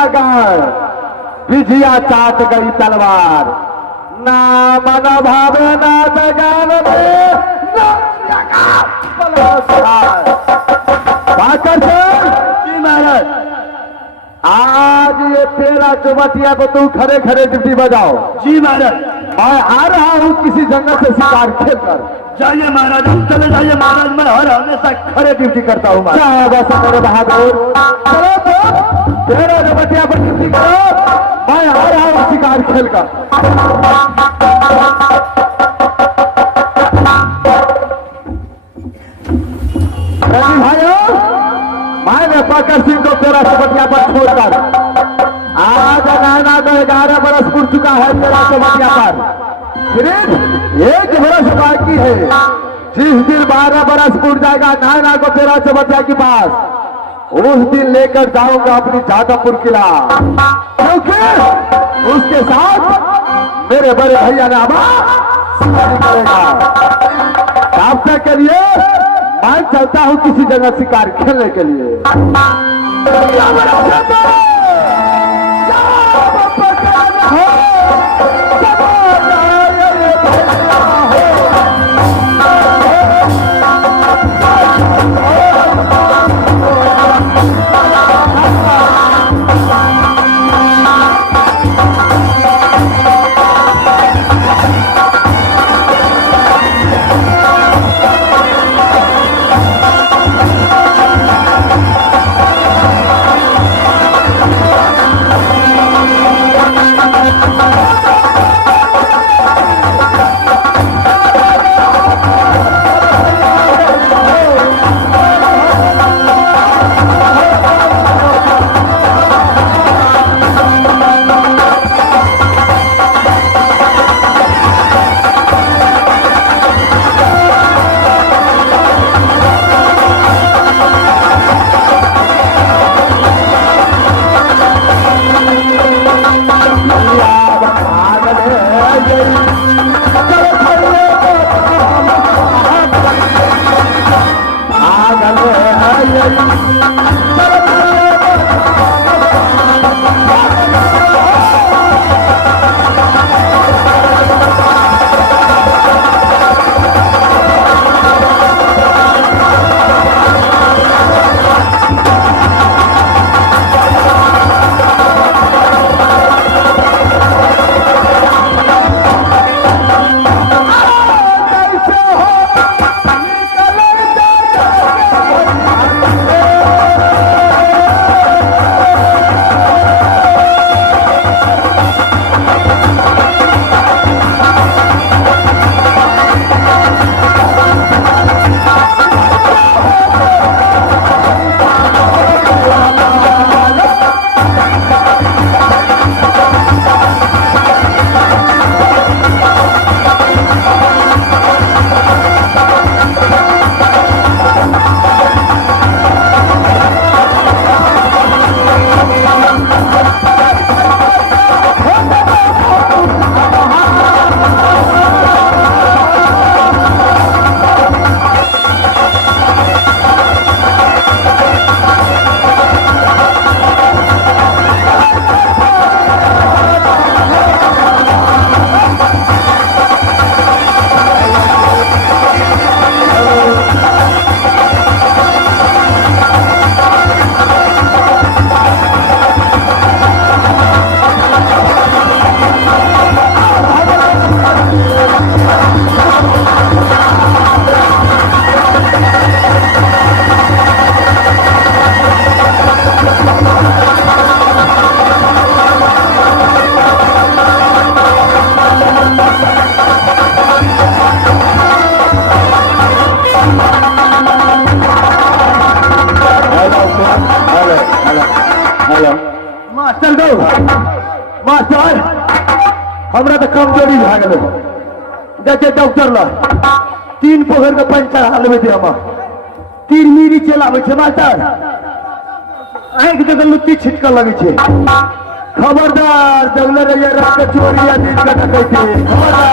लगन विजया चाट गई तलवार। ना मन भावे ना जगान में महाराज आज ये तेरा चौबटिया को तुम खड़े खड़े ड्यूटी बजाओ। जी महाराज। मैं आ रहा हूँ किसी जंगल से शिकार खेल कर। जाइए महाराज, चले जाइए महाराज, मैं हर हमेशा खड़े ड्यूटी करता हूँ। बस मेरे बहादुर, चलो तो तेरा चौबटिया पर ड्यूटी करो, मैं आ रहा हूँ शिकार खेल कर। भाइयों, मैंने पकड़ सिंह को तेरा चौबटिया पर छोड़कर आज नाना तो 11 बरस पूर चुका है तेरा चौबटिया पर। सिर्फ एक बरस बाकी है। जिस दिन 12 बरस पूर जाएगा नाना को तेरा चौबटिया के पास, उस दिन लेकर जाऊंगा अपनी जादवपुर किला, क्योंकि उसके साथ मेरे बड़े भैया ने करेगा। तब तक के लिए मैं चलता हूँ किसी जगह शिकार खेलने के लिए। मास्टर दो मास्टर हमरा तो कमजोरी भा गए देखे डॉक्टर ला 3 पोखर के पानी चढ़ा लेवे थे हम 3 मीरी चलावे छे मास्टर आंख देख लुच्ची छिटक लगे छे खबरदार जंगल रहिया रख के चोरिया दिन का कहते खबरदार।